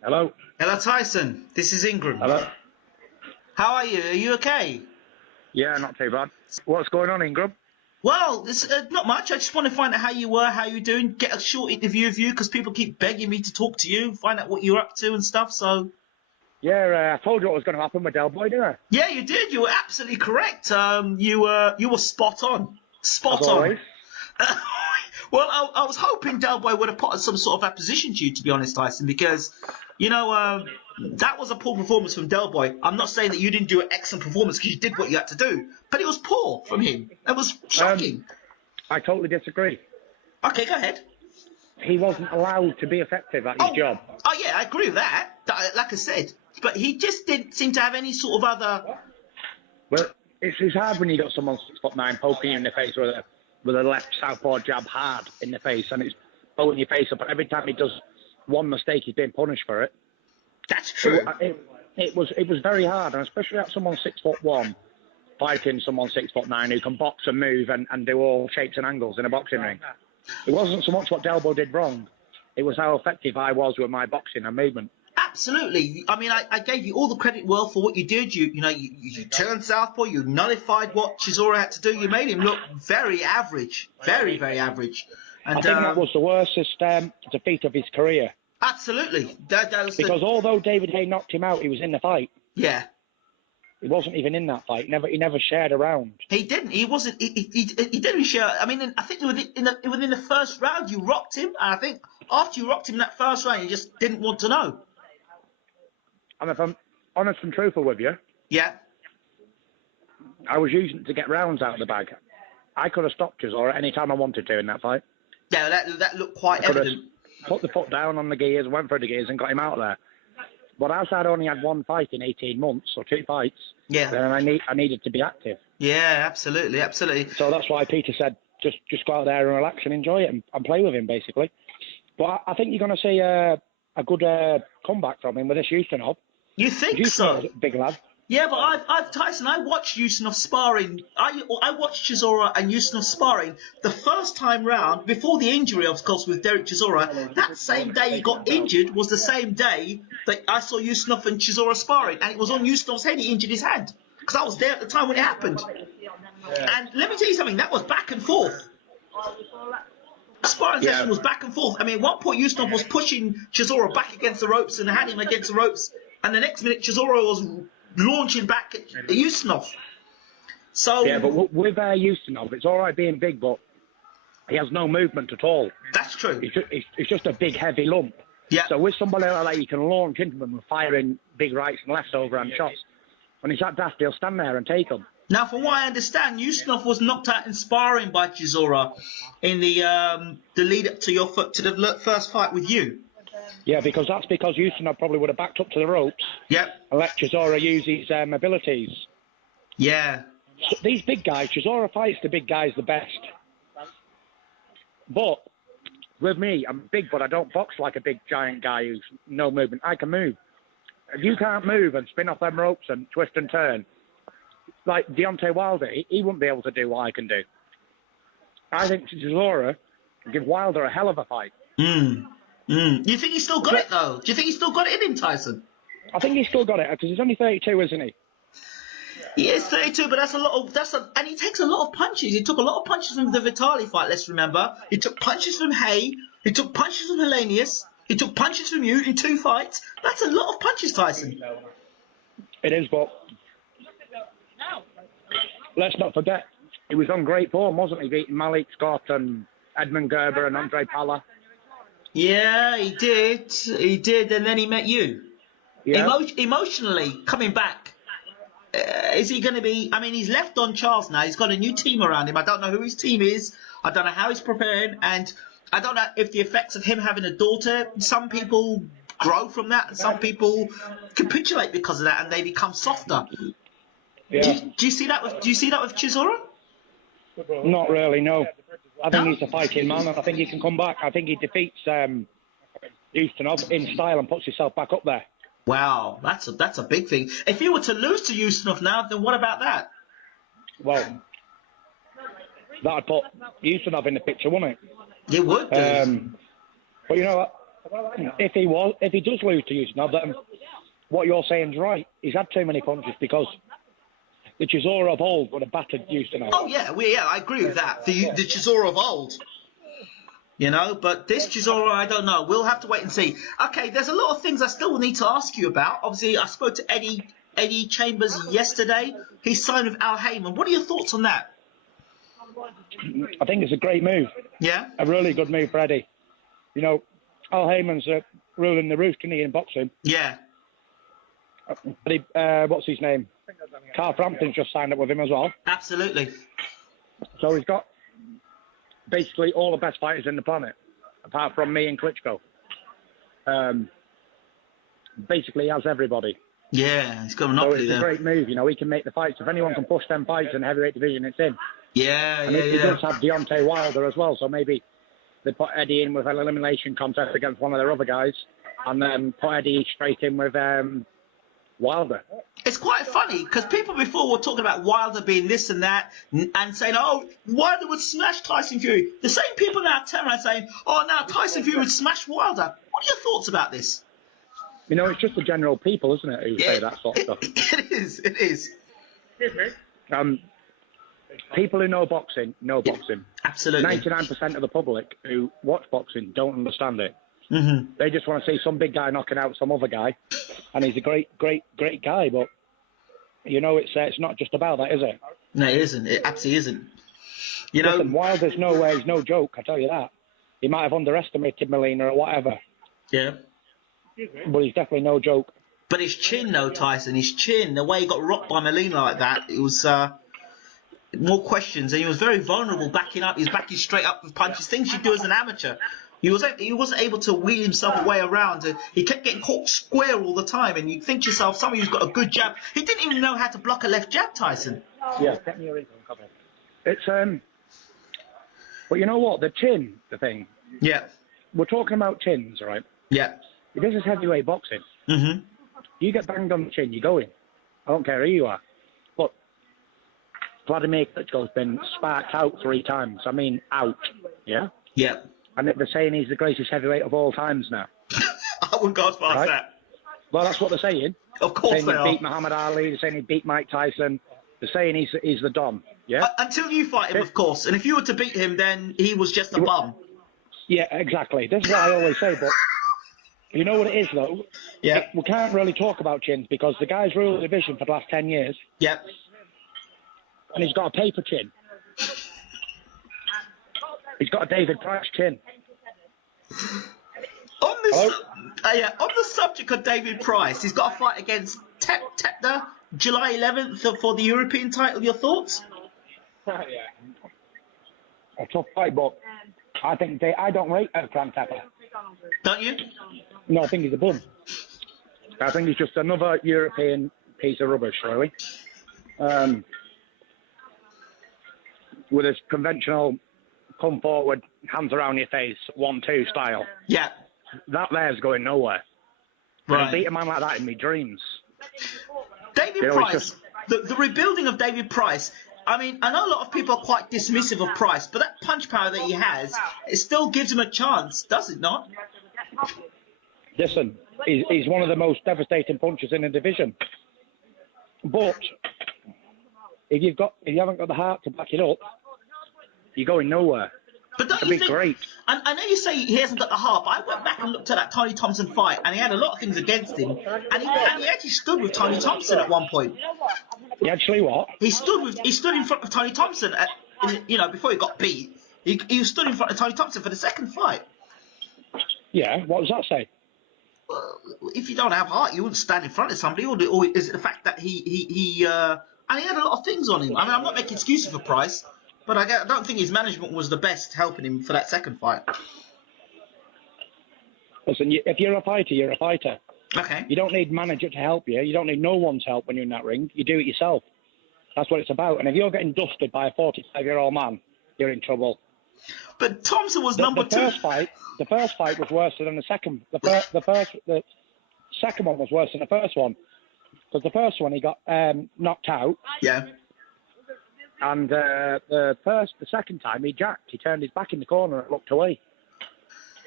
Hello. Hello, Tyson. This is Ingram. Hello. How are you? Are you okay? Yeah, not too bad. What's going on, Ingram? Well, it's not much. I just want to find out how you were, how you're doing, get a short interview of you because people keep begging me to talk to you, find out what you're up to and stuff. So. Yeah, I told you what was going to happen with Del Boy, didn't I? Yeah, you did. You were absolutely correct. You were spot on. Spot As on. always. Well, I was hoping Del Boy would have put some sort of opposition to you, to be honest, Tyson, because, that was a poor performance from Del Boy. I'm not saying that you didn't do an excellent performance because you did what you had to do, but it was poor from him. It was shocking. I totally disagree. Okay, go ahead. He wasn't allowed to be effective at his job. Oh, yeah, I agree with that. Like I said. But he just didn't seem to have any sort of other... Well, it's hard when you got someone 6'9" poking you in the face with a left southpaw jab hard in the face, and it's blowing your face up. But every time he does one mistake, he's being punished for it. That's true. It was very hard, and especially at someone 6'1" fighting someone 6'9" who can box and move and do all shapes and angles in a boxing ring. It wasn't so much what Delbo did wrong; it was how effective I was with my boxing and movement. Absolutely. I mean, I gave you all the credit for what you did. You turned southpaw. You nullified what Chisora had to do. You made him look very average, very, very average. And I think that was the worstest defeat of his career. Absolutely. That was because although David Hay knocked him out, he was in the fight. Yeah. He wasn't even in that fight. He never shared a round. He didn't. He wasn't. He didn't share. I mean, I think within the first round you rocked him, and I think after you rocked him in that first round, you just didn't want to know. And if I'm honest and truthful with you, yeah, I was using it to get rounds out of the bag. I could have stopped Chisora any time I wanted to in that fight. Yeah, that looked quite evident. Put the foot down on the gears, went for the gears, and got him out there. But as I'd only had one fight in 18 months, or 2 fights, then I needed to be active. Yeah, absolutely, absolutely. So that's why Peter said, just go out there and relax and enjoy it and play with him, basically. But I think you're going to see a good comeback from him with this Ustinov. You think so? Big lad. Yeah, but Tyson, I watched Ustinov sparring. I watched Chisora and Ustinov sparring the first time round before the injury, of course, with Derek Chisora. That same day he got injured was the same day that I saw Ustinov and Chisora sparring, and it was on Ustinov's head. He injured his hand because I was there at the time when it happened. Yeah. And let me tell you something. That was back and forth. The sparring session was back and forth. I mean, at one point Ustinov was pushing Chisora back against the ropes and had him against the ropes, and the next minute Chisora was launching back at Ustinov. So yeah, but with Ustinov, it's all right being big, but he has no movement at all. That's true. It's just a big, heavy lump. Yeah. So with somebody like that, you can launch into them and fire in big rights and lefts overhand shots. When he's that daft, he'll stand there and take them. Now, from what I understand, Ustinov was knocked out in sparring by Chisora in the lead up to the first fight with you. Yeah, because Ustinov probably would have backed up to the ropes. Yep. And let Chisora use his abilities. Yeah. So these big guys, Chisora fights the big guys the best. But with me, I'm big, but I don't box like a big giant guy who's no movement. I can move. If you can't move and spin off them ropes and twist and turn, like Deontay Wilder, he wouldn't be able to do what I can do. I think Chisora can give Wilder a hell of a fight. Do you think he's still got it, though? Do you think he's still got it in him, Tyson? I think he's still got it, because he's only 32, isn't he? He is 32, but that's a lot of... and he takes a lot of punches. He took a lot of punches from the Vitali fight, let's remember. He took punches from Hay. He took punches from Hellenius. He took punches from you in 2 fights. That's a lot of punches, Tyson. It is, but let's not forget, he was on great form, wasn't he? Beating Malik Scott and Edmund Gerber and Andre Pala. Yeah, he did. He did, and then he met you. Yeah. Emotionally, coming back, is he going to be... I mean, he's left Don Charles now. He's got a new team around him. I don't know who his team is. I don't know how he's preparing, and I don't know if the effects of him having a daughter, some people grow from that, and some people capitulate because of that, and they become softer. Yeah. Do you see that with Chisora? Not really, no. I think he's a fighting man, and I think he can come back. I think he defeats Ustinov in style and puts himself back up there. Wow, that's a big thing. If he were to lose to Ustinov now, then what about that? Well, that'd put Ustinov in the picture, wouldn't it? It would do. But you know what? if he does lose to Usmanov, then what you're saying is right. He's had too many punches because the Chisora of old would have battered Usmanov. Oh yeah, I agree with that. The Chisora of old. You know, but this Chisora, I don't know. We'll have to wait and see. Okay, there's a lot of things I still need to ask you about. Obviously, I spoke to Eddie Chambers yesterday. He signed with Al Heyman. What are your thoughts on that? I think it's a great move. Yeah? A really good move for Eddie. You know, Al Heyman's ruling the roost, isn't he, in boxing? Yeah. What's his name? Carl Frampton's just signed up with him as well. Absolutely. So he's got basically all the best fighters in the planet, apart from me and Klitschko. Basically, he has everybody. Yeah, he's got a monopoly there. So it's a great move. You know, he can make the fights. If anyone can push 10 fights in the heavyweight division, it's him. Yeah, and he does have Deontay Wilder as well, so maybe they put Eddie in with an elimination contest against one of their other guys, and then put Eddie straight in with Wilder. It's quite funny, because people before were talking about Wilder being this and that, and saying, oh, Wilder would smash Tyson Fury. The same people now turn around saying, oh, now Tyson Fury would smash Wilder. What are your thoughts about this? You know, it's just the general people, isn't it, who say that sort of stuff. It is. People who know boxing, know boxing. Absolutely. 99% of the public who watch boxing don't understand it. Mm-hmm. They just want to see some big guy knocking out some other guy, and he's a great guy. But you know, it's not just about that, is it? No, it isn't. It absolutely isn't. You know, listen, Wilder's he's no joke. I tell you that. He might have underestimated Molina or whatever. Yeah. But he's definitely no joke. But his chin, though, Tyson, his chin, the way he got rocked by Molina like that, it was more questions, and he was very vulnerable backing up. He was backing straight up with punches, things you do as an amateur. He wasn't able to wheel himself away around. He kept getting caught square all the time, and you think to yourself, somebody who's got a good jab. He didn't even know how to block a left jab, Tyson. Yeah, it's but you know what? The chin, the thing. Yeah. We're talking about chins, right? Yeah. This is heavyweight boxing. Mm-hmm. You get banged on the chin, you go in. I don't care who you are. But Vladimir Klitschko's been sparked out 3 times. I mean, out. Yeah? Yeah. And they're saying he's the greatest heavyweight of all times now. I wouldn't go as far as that. Well, that's what they're saying. Of course they beat Muhammad Ali. They're saying he beat Mike Tyson. They're saying he's the Don. Yeah? Until you fight him, of course. And if you were to beat him, then he was just a bum. Yeah, exactly. This is what I always say, but you know what it is, though? Yeah. We can't really talk about chins because the guy's ruled the division for the last 10 years. Yep. And he's got a paper chin. He's got a David Price chin. On the subject of David Price, he's got a fight against Tepner, July 11th for the European title. Your thoughts? Yeah. A tough fight, but I think I don't rate Frank Tepner. Don't you? No, I think he's a bum. I think he's just another European piece of rubbish, really. With his conventional come forward, hands around your face, 1-2 style. Yeah. That there's going nowhere. Right. I beat a man like that in my dreams. David Price, the rebuilding of David Price, I mean, I know a lot of people are quite dismissive of Price, but that punch power that he has, it still gives him a chance, does it not? Listen, he's one of the most devastating punchers in the division. But if you haven't got the heart to back it up, you're going nowhere. But don't you think? Great. I know you say he hasn't got the heart, but I went back and looked at that Tony Thompson fight, and he had a lot of things against him, and he actually stood with Tony Thompson at one point. He actually what? He stood in front of Tony Thompson before he got beat. He stood in front of Tony Thompson for the second fight. Yeah, what does that say? Well, if you don't have heart, you wouldn't stand in front of somebody, or is it the fact that he had a lot of things on him? I mean, I'm not making excuses for Price, but I don't think his management was the best helping him for that second fight. Listen, if you're a fighter, you're a fighter. Okay. You don't need manager to help you. You don't need no one's help when you're in that ring. You do it yourself. That's what it's about. And if you're getting dusted by a 45-year-old man, you're in trouble. But Thompson was number 2. The first fight was worse than the second. The second one was worse than the first one. Because the first one, he got knocked out. Yeah. And the second time, he jacked. He turned his back in the corner and looked away.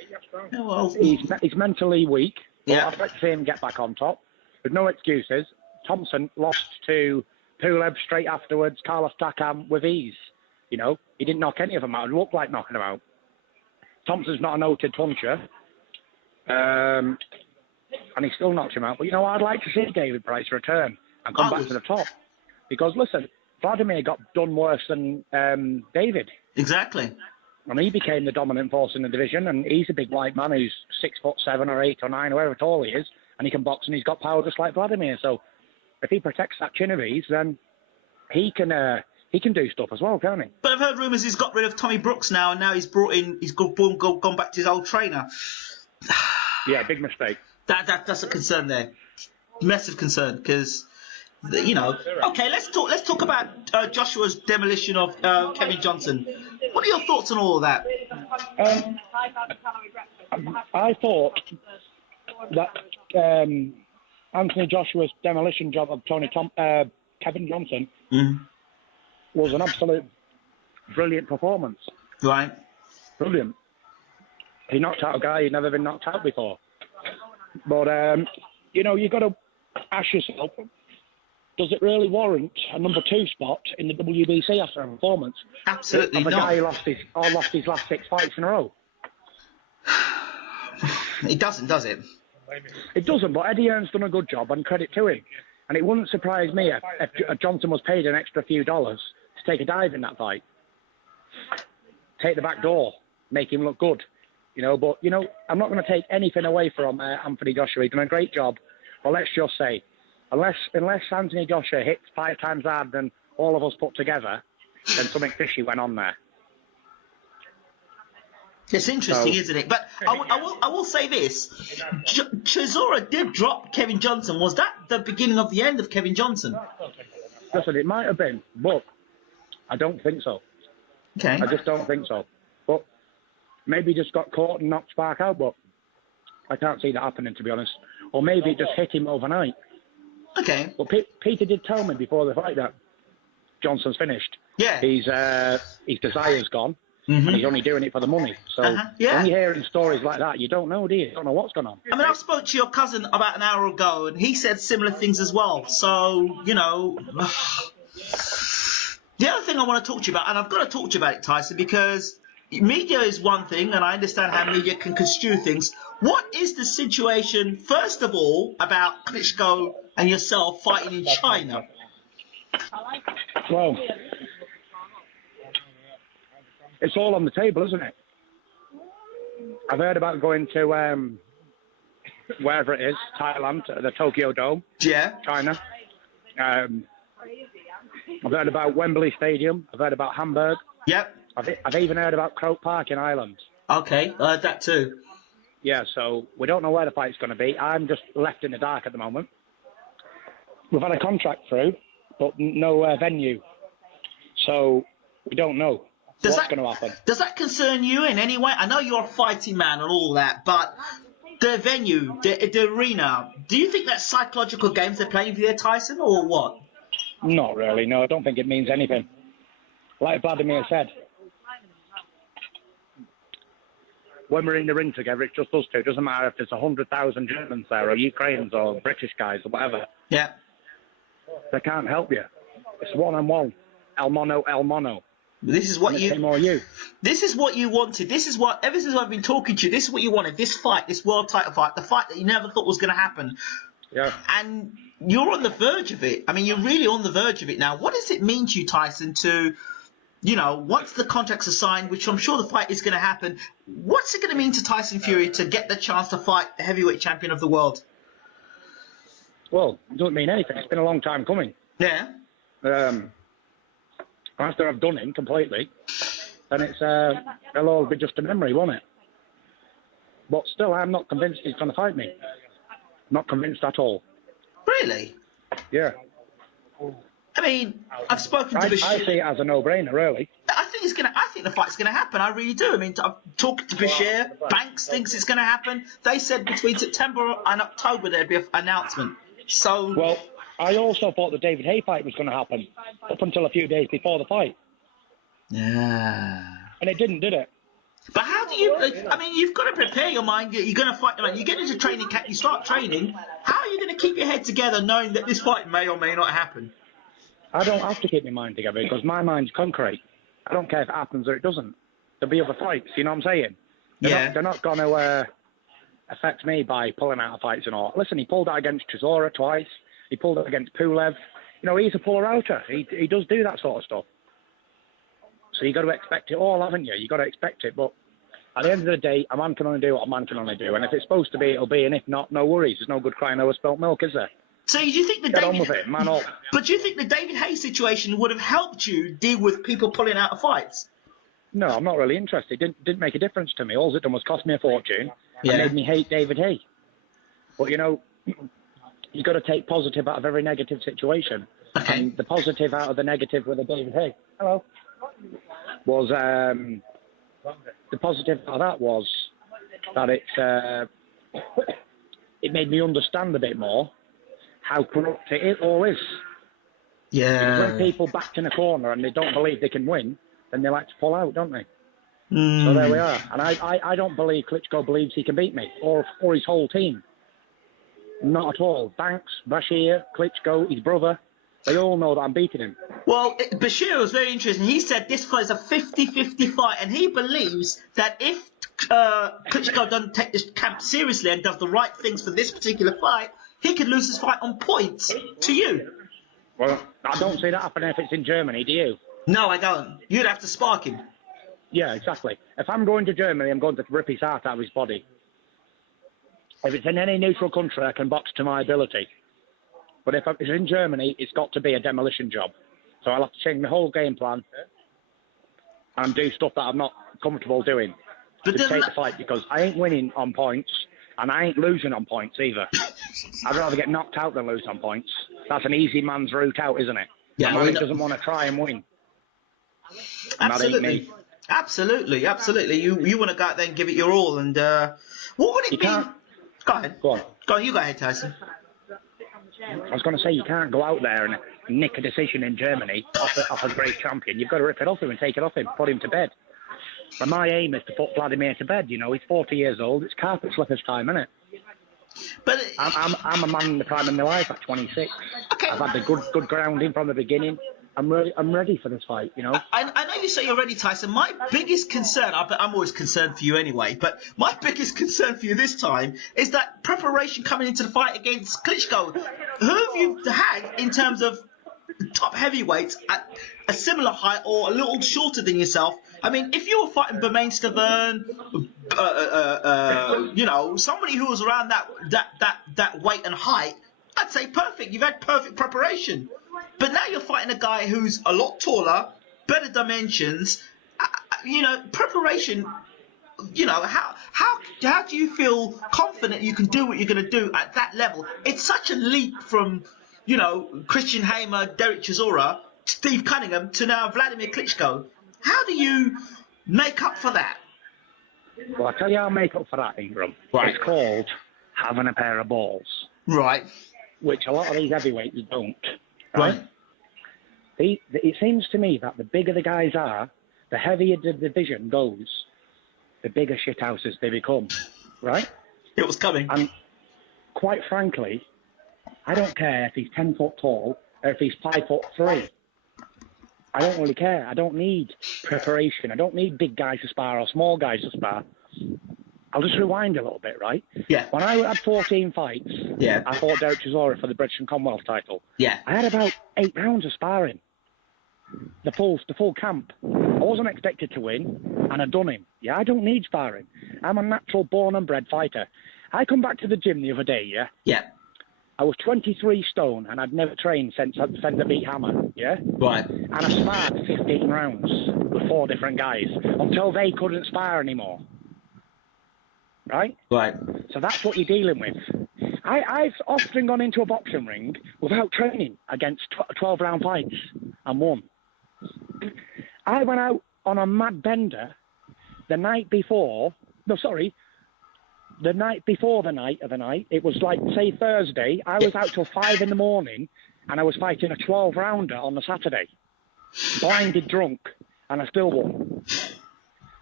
Yeah, well, He's mentally weak. Yeah. I'd like to see him get back on top. With no excuses. Thompson lost to Pulev straight afterwards, Carlos Takam with ease. You know, he didn't knock any of them out. It looked like knocking them out. Thompson's not a noted puncher. And he still knocked him out. But, you know, I'd like to see David Price return and come back to the top. Because, listen, Vladimir got done worse than David. Exactly. And he became the dominant force in the division, and he's a big white man who's 6'7" or 8 or 9, however tall he is, and he can box and he's got power just like Vladimir. So if he protects that chin of his, then he can do stuff as well, can't he? But I've heard rumours he's got rid of Tommy Brooks now, and now he's gone back to his old trainer. Yeah, big mistake. That's a concern there, massive concern, because. You know, okay. Let's talk about Joshua's demolition of Kevin Johnson. What are your thoughts on all of that? I thought that Anthony Joshua's demolition job of Kevin Johnson was an absolute brilliant performance. Right. Brilliant. He knocked out a guy who'd never been knocked out before. But you know, you've got to ask yourself. Does it really warrant a number 2 spot in the WBC after a performance? Absolutely not. not. The guy who lost his last 6 fights in a row. It doesn't, does it? It doesn't, but Eddie Hearn's done a good job, and credit to him. And it wouldn't surprise me if Johnson was paid an extra few dollars to take a dive in that fight. Take the back door, make him look good. You know, but, you know, I'm not going to take anything away from Anthony Joshua. He's done a great job. But let's just say, Unless Anthony Joshua hits 5 times harder than all of us put together, then something fishy went on there. It's interesting, isn't it? But I will say this: Chisora did drop Kevin Johnson. Was that the beginning of the end of Kevin Johnson? Listen, it might have been, but I don't think so. Okay. I just don't think so. But maybe he just got caught and knocked Spark out. But I can't see that happening, to be honest. Or maybe it just hit him overnight. Okay. Well, Peter did tell me before the fight that Johnson's finished. Yeah. His desire's gone, and he's only doing it for the money. So when you're hearing stories like that, you don't know, do you? You don't know what's going on. I mean, I spoke to your cousin about an hour ago, and he said similar things as well. So, you know, the other thing I want to talk to you about, and I've got to talk to you about it, Tyson, because media is one thing, and I understand how media can construe things. What is the situation, first of all, about Klitschko and yourself fighting in China? Well, it's all on the table, isn't it? I've heard about going to wherever it is, Thailand, the Tokyo Dome, China. I've heard about Wembley Stadium. I've heard about Hamburg. Yep. I've even heard about Croke Park in Ireland. Okay, I heard that too. Yeah, so we don't know where the fight's going to be. I'm just left in the dark at the moment. We've had a contract through, but no venue. So we don't know what's going to happen. Does that concern you in any way? I know you're a fighting man and all that, but the venue, the arena, do you think that's psychological games they're playing for you, Tyson, or what? Not really, no. I don't think it means anything. Like Vladimir said, when we're in the ring together, it's just us two. It doesn't matter if there's 100,000 Germans there, or Ukrainians, or British guys, or whatever. Yeah. They can't help you. It's one-on-one. El mono, el mono. This is what him or you. This is what you wanted. This is what, ever since I've been talking to you, this is what you wanted. This fight, this world title fight, the fight that you never thought was going to happen. Yeah. And you're on the verge of it. I mean, you're really on the verge of it now. What does it mean to you, Tyson, to, you know, once the contracts are signed, which I'm sure the fight is going to happen, what's it going to mean to Tyson Fury to get the chance to fight the heavyweight champion of the world? Well, it doesn't mean anything. It's been a long time coming. Yeah. After I've done him completely, then it'll all be just a memory, won't it? But still, I'm not convinced he's going to fight me. Not convinced at all. Really? Yeah. I mean, I've spoken to Bashir. I see it as a no-brainer, really. I think the fight's going to happen. I really do. I mean, I've talked to Bashir. Banks thinks it's going to happen. They said between September and October there'd be an announcement. So. Well, I also thought the David Haye fight was going to happen up until a few days before the fight. Yeah. And it didn't, did it? But how do you? I mean, you've got to prepare your mind. You're going to fight. Like, you get into training camp, you start training. How are you going to keep your head together, knowing that this fight may or may not happen? I don't have to keep my mind together because my mind's concrete. I don't care if it happens or it doesn't. There'll be other fights. You know what I'm saying? They're not going to affect me by pulling out of fights and all. Listen, he pulled out against Chisora twice. He pulled out against Pulev. You know, he's a puller outer. He does do that sort of stuff. So you got to expect it all, haven't you? You got to expect it. But at the end of the day, a man can only do what a man can only do. And if it's supposed to be, it'll be. And if not, no worries. There's no good crying over spilt milk, is there? So do you think the Get on with it, man up. But do you think the David Haye situation would have helped you deal with people pulling out of fights? No, I'm not really interested. Didn't make a difference to me. All it done was cost me a fortune and made me hate David Haye. But, you know, you've got to take positive out of every negative situation. Okay. And the positive out of the negative with the David Haye was the positive out of that was that it made me understand a bit more how corrupt it all is. Yeah. Because when people back in a corner and they don't believe they can win, then they like to pull out, don't they? So there we are. And I don't believe Klitschko believes he can beat me or his whole team. Not at all. Banks, Bashir, Klitschko, his brother, they all know that I'm beating him. Well, Bashir was very interesting. He said this fight is a 50-50 fight, and he believes that if Klitschko doesn't take this camp seriously and does the right things for this particular fight, he could lose this fight on points to you. Well, I don't see that happening if it's in Germany, do you? No, I don't. You'd have to spark him. Yeah, exactly. If I'm going to Germany, I'm going to rip his heart out of his body. If it's in any neutral country, I can box to my ability. But if it's in Germany, it's got to be a demolition job. So I'll have to change my whole game plan and do stuff that I'm not comfortable doing to take the fight, because I ain't winning on points and I ain't losing on points either. I'd rather get knocked out than lose on points. That's an easy man's route out, isn't it? Yeah, a man doesn't want to try and win. Absolutely. Absolutely, absolutely. You want to go out there and give it your all. And what would it be? Go ahead. Go on. You go ahead, Tyson. I was going to say, you can't go out there and nick a decision in Germany off a great champion. You've got to rip it off him and take it off him, put him to bed. But my aim is to put Vladimir to bed. You know, he's 40 years old. It's carpet slippers time, isn't it? But I'm a man in the prime of my life at 26. Okay. I've had the good grounding from the beginning. I'm ready for this fight, you know. I know you say you're ready, Tyson. My biggest concern, I'm always concerned for you anyway, but my biggest concern for you this time is that preparation coming into the fight against Klitschko. Who have you had in terms of top heavyweights at a similar height or a little shorter than yourself? I mean, if you were fighting Bermain Stavern, you know, somebody who was around that weight and height, I'd say perfect. You've had perfect preparation. But now you're fighting a guy who's a lot taller, better dimensions. You know, preparation. You know, how do you feel confident you can do what you're going to do at that level? It's such a leap from, you know, Christian Hamer, Derek Chisora, Steve Cunningham to now Vladimir Klitschko. How do you make up for that? Well, I'll tell you how I make up for that, Ingram. Right. It's called having a pair of balls. Right. Which a lot of these heavyweights don't. Right. It seems to me that the bigger the guys are, the heavier the division goes, the bigger shithouses they become. Right? It was coming. And quite frankly, I don't care if he's 10 foot tall or if he's 5'3". I don't really care. I don't need preparation. I don't need big guys to spar or small guys to spar. I'll just rewind a little bit, right? Yeah. When I had 14 fights, I fought Derek Chisora for the British and Commonwealth title. Yeah. I had about 8 rounds of sparring. The full camp. I wasn't expected to win, and I'd done him. Yeah, I don't need sparring. I'm a natural born and bred fighter. I come back to the gym the other day, yeah? Yeah. I was 23 stone, and I'd never trained since I beat Hammer, yeah? Right. And I sparred 15 rounds with 4 different guys until they couldn't spar anymore. Right? Right. So that's what you're dealing with. I've often gone into a boxing ring without training against 12-round fights and won. I went out on a mad bender the night before the night of the night. It was like, say, Thursday. I was out till 5 in the morning and I was fighting a 12-rounder on the Saturday. Blinded drunk, and I still won.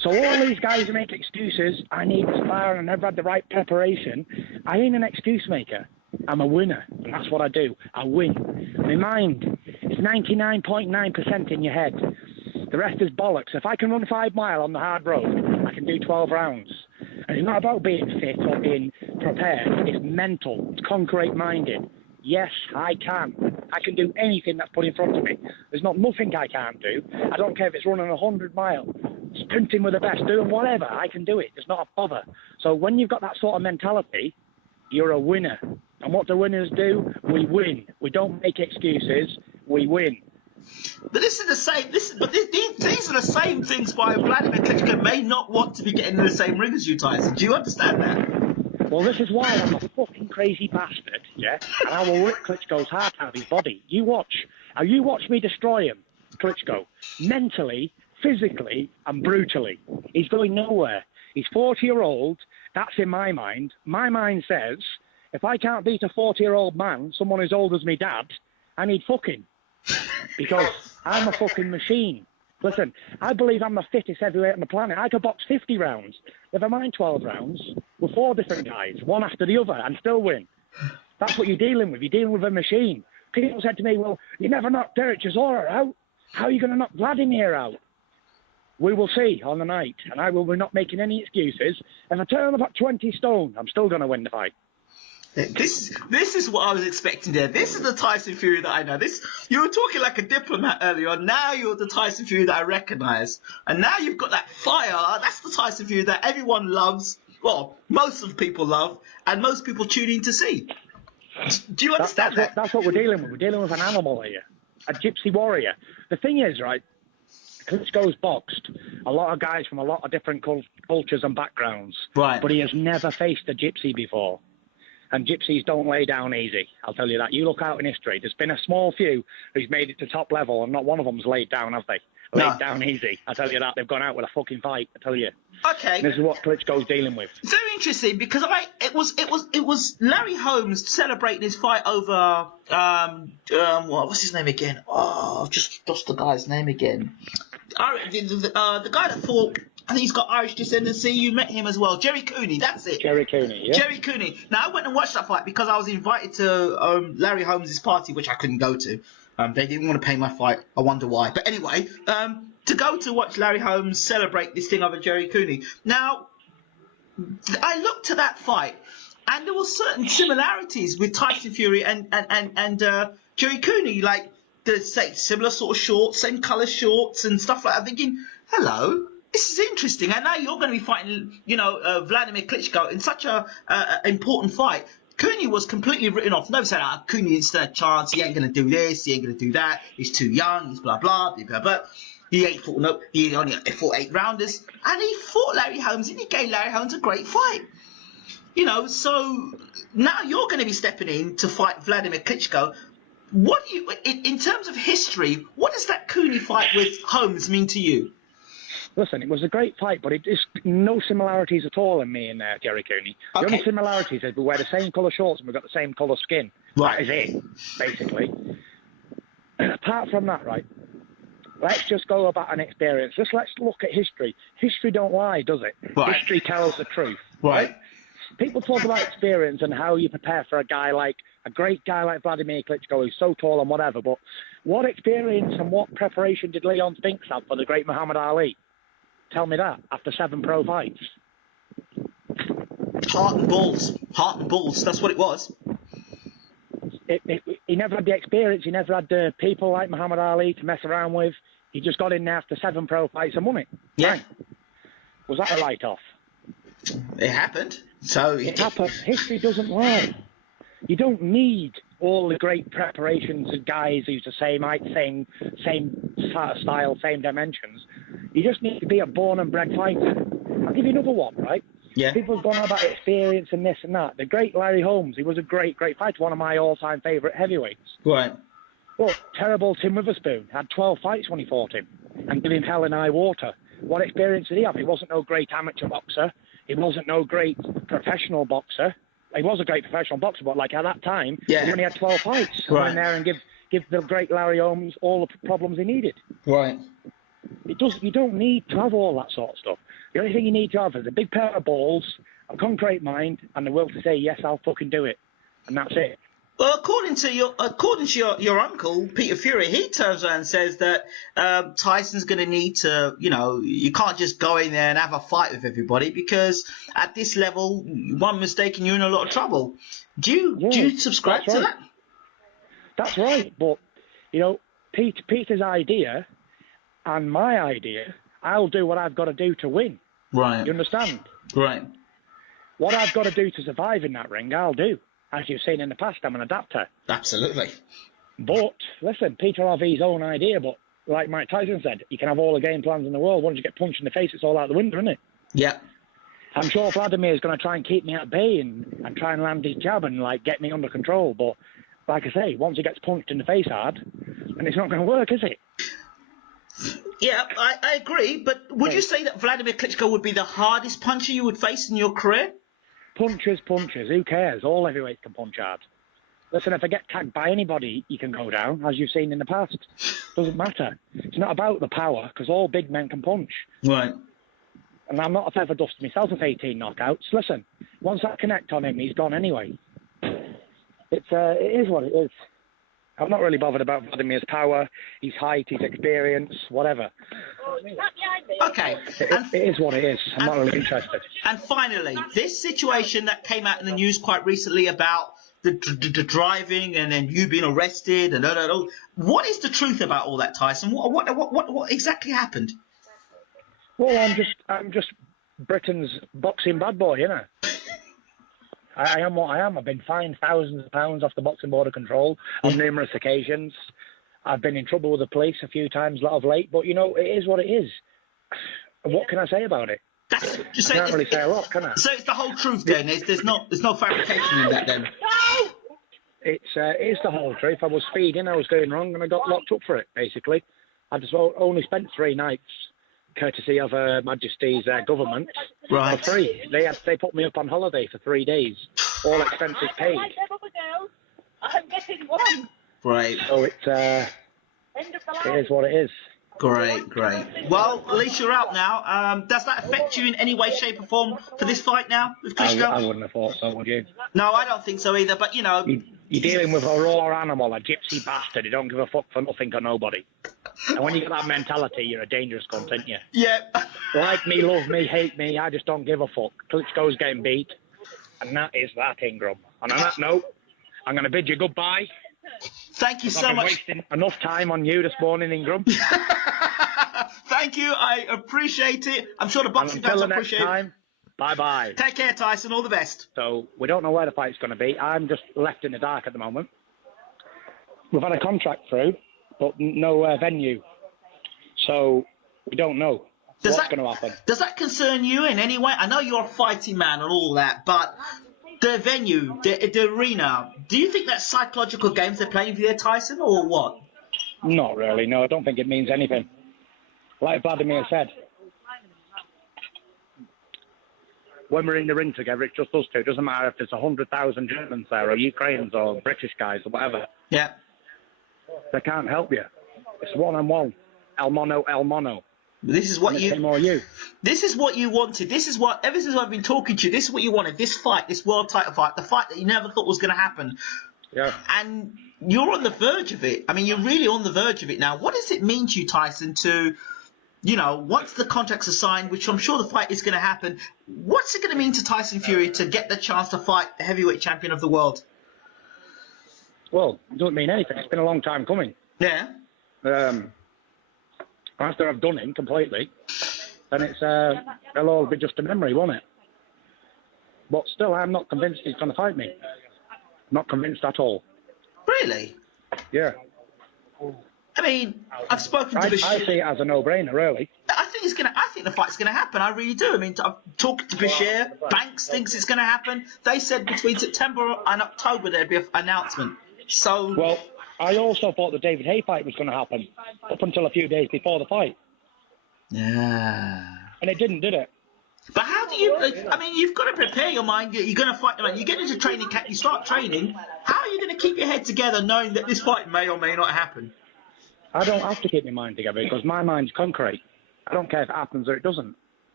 So all these guys who make excuses, I need to spar and I never had the right preparation, I ain't an excuse maker. I'm a winner, and that's what I do. I win. My mind is 99.9% in your head. The rest is bollocks. If I can run 5 mile on the hard road, I can do 12 rounds. And it's not about being fit or being prepared. It's mental. It's concrete-minded. Yes, I can. I can do anything that's put in front of me. There's nothing I can't do. I don't care if it's running 100 miles, sprinting with the best, doing whatever. I can do it. It's not a bother. So when you've got that sort of mentality, you're a winner. And what do winners do? We win. We don't make excuses. We win. But this is the same. These are the same things why Vladimir Klitschko may not want to be getting in the same ring as you, Tyson. Do you understand that? Well, this is why I'm a fucking crazy bastard, yeah? And I will rip Klitschko's heart out of his body. You watch. Now, you watch me destroy him, Klitschko. Mentally, physically, and brutally. He's going nowhere. He's 40-year-old. That's in my mind. My mind says, if I can't beat a 40-year-old man, someone as old as me dad, I need fucking. Because I'm a fucking machine. Listen, I believe I'm the fittest heavyweight on the planet. I could box 50 rounds. Never mind 12 rounds. With 4 different guys, one after the other, and still win. That's what you're dealing with. You're dealing with a machine. People said to me, well, you never knocked Derek Chisora out. How are you going to knock Vladimir out? We will see on the night, and I will be not making any excuses. If I turn about 20 stone, I'm still going to win the fight. This is what I was expecting there. This is the Tyson Fury that I know. You were talking like a diplomat earlier on. Now you're the Tyson Fury that I recognise. And now you've got that fire. That's the Tyson Fury that everyone loves. Well, most of people love. And most people tune in to see. Do you understand that? That's what we're dealing with. We're dealing with an animal here. A gypsy warrior. The thing is, right, Klitschko's boxed a lot of guys from a lot of different cultures and backgrounds. Right. But he has never faced a gypsy before. And gypsies don't lay down easy, I'll tell you that. You look out in history, there's been a small few who's made it to top level, and not one of them's laid down, have they? Laid down easy, I'll tell you that. They've gone out with a fucking fight, I tell you. Okay. And this is what Klitschko's dealing with. Very interesting, because it was Larry Holmes celebrating his fight over what's his name again? Oh, I've just lost the guy's name again. The guy that fought. I think he's got Irish descendancy. You met him as well. Jerry Cooney, that's it. Jerry Cooney, yeah. Jerry Cooney. Now, I went and watched that fight because I was invited to Larry Holmes' party, which I couldn't go to. They didn't want to pay my fight. I wonder why. But anyway, to go to watch Larry Holmes celebrate this thing over Jerry Cooney. Now, I looked at that fight, and there were certain similarities with Tyson Fury and Jerry Cooney, like the similar sort of shorts, same colour shorts and stuff like that. I'm thinking, hello. This is interesting, and now you're going to be fighting, Vladimir Klitschko in such a important fight. Cooney was completely written off. Nobody said, Cooney didn't stand a chance. He ain't going to do this. He ain't going to do that. He's too young. He's blah blah blah blah. He only fought 8 rounders, and he fought Larry Holmes, and he gave Larry Holmes a great fight. So now you're going to be stepping in to fight Vladimir Klitschko. What do you, in terms of history, what does that Cooney fight with Holmes mean to you? Listen, it was a great fight, but it's no similarities at all in me and Jerry Cooney. The only similarities is we wear the same colour shorts and we've got the same colour skin. Right. That is it, basically. Apart from that, right, let's just go about an experience. Let's look at history. History don't lie, does it? Right. History tells the truth. Right. People talk about experience and how you prepare for a great guy like Vladimir Klitschko, who's so tall and whatever, but what experience and what preparation did Leon Spinks have for the great Muhammad Ali? Tell me that, after 7 pro fights. Heart and balls, that's what it was. He never had the experience, he never had the people like Muhammad Ali to mess around with. He just got in there after 7 pro fights and won it. Yeah. Right. Was that a write-off? It happened. So it happened. History doesn't lie. You don't need all the great preparations of guys who's the same height, same sort of style, same dimensions. You just need to be a born and bred fighter. I'll give you another one, right? Yeah. People have gone on about experience and this and that. The great Larry Holmes, he was a great fighter, one of my all-time favourite heavyweights. Right. Well, terrible Tim Witherspoon had 12 fights when he fought him and gave him hell and high water. What experience did he have? He wasn't no great amateur boxer. He wasn't no great professional boxer. He was a great professional boxer, but like at that time, he only had 12 fights. Right. Go in there and give the great Larry Holmes all the problems he needed. Right. You don't need to have all that sort of stuff. The only thing you need to have is a big pair of balls, a concrete mind, and the will to say, yes, I'll fucking do it. And that's it. Well, according to your uncle Peter Fury, he turns around and says that Tyson's going to need to, you can't just go in there and have a fight with everybody, because at this level, one mistake and you're in a lot of trouble. Do you subscribe to that? That's right, but Peter's idea and my idea, I'll do what I've got to do to win. Right. You understand? Right. What I've got to do to survive in that ring, I'll do. As you've seen in the past, I'm an adapter. Absolutely. But, listen, Peter will have his own idea, but like Mike Tyson said, you can have all the game plans in the world. Once you get punched in the face, it's all out the window, isn't it? Yeah. I'm sure Vladimir is going to try and keep me at bay and try and land his jab and, get me under control. But, like I say, once he gets punched in the face hard, then it's not going to work, is it? Yeah, I agree, but would you say that Vladimir Klitschko would be the hardest puncher you would face in your career? Punchers. Who cares? All heavyweights can punch hard. Listen, if I get tagged by anybody, you can go down, as you've seen in the past. Doesn't matter. It's not about the power, because all big men can punch. Right. And I'm not a feather duster myself with 18 knockouts. Listen, once I connect on him, he's gone anyway. It is what it is. I'm not really bothered about Vladimir's power, his height, his experience, whatever. Okay. It is what it is. I'm not really interested. And finally, this situation that came out in the news quite recently about the driving and then you being arrested and what is the truth about all that, Tyson? What exactly happened? Well, I'm just Britain's boxing bad boy, I am what I am. I've been fined thousands of pounds off the Boxing Board of Control on numerous occasions. I've been in trouble with the police a few times of late, but it is what it is. What can I say about it? I can't really say a lot, can I? So it's the whole truth then. There's no fabrication in that then. It is the whole truth. I was speeding, I was going wrong, and I got locked up for it. Basically, I just only spent 3 nights, courtesy of Her Majesty's government, right. for free. They put me up on holiday for 3 days, all expenses paid. I'm getting one. Right. So it is what it is. Great. Well, at least you're out now. Does that affect you in any way, shape, or form for this fight now with Klitschko? I wouldn't have thought so, would you? No, I don't think so either. But You're dealing with a raw animal, a gypsy bastard. You don't give a fuck for nothing or nobody. And when you get that mentality, you're a dangerous cunt, aren't you? Yeah. Like me, love me, hate me, I just don't give a fuck. Klitschko's getting beat, and that is that, Ingram. And on that note, I'm going to bid you goodbye. Thank you so much. Wasting enough time on you this morning, Ingram. Thank you. I appreciate it. I'm sure the boxing fans appreciate it. Bye-bye. Take care, Tyson. All the best. So we don't know where the fight's going to be. I'm just left in the dark at the moment. We've had a contract through, but no venue. So we don't know what's going to happen. Does that concern you in any way? I know you're a fighting man and all that, but the venue, the arena, do you think that's psychological games they're playing for you, Tyson, or what? Not really, no. I don't think it means anything. Like Vladimir said, when we're in the ring together, it's just us two. It doesn't matter if there's 100,000 Germans there, or Ukrainians, or British guys, or whatever. Yeah. They can't help you. It's one-on-one. El mono. This is what you. This is what you wanted. This is what, ever since I've been talking to you, this is what you wanted. This fight, this world title fight, the fight that you never thought was going to happen. Yeah. And you're on the verge of it. I mean, you're really on the verge of it now. What does it mean to you, Tyson, to, once the contracts are signed, which I'm sure the fight is going to happen, what's it going to mean to Tyson Fury to get the chance to fight the heavyweight champion of the world? Well, it doesn't mean anything. It's been a long time coming. Yeah. After I've done him completely, then it'll all be just a memory, won't it? But still, I'm not convinced he's going to fight me. Not convinced at all. Really? Yeah. I mean, I've spoken to Bashir. I see it as a no-brainer, really. I think the fight's going to happen. I really do. I mean, I've talked to Bashir. Banks thinks it's going to happen. They said between September and October there'd be an announcement. So. Well, I also thought the David Haye fight was going to happen up until a few days before the fight. Yeah. And it didn't, did it? But how do you... I mean, you've got to prepare your mind. You're going to fight the man. You get into training camp, you start training. How are you going to keep your head together knowing that this fight may or may not happen? I don't have to keep my mind together because my mind's concrete. I don't care if it happens or it doesn't.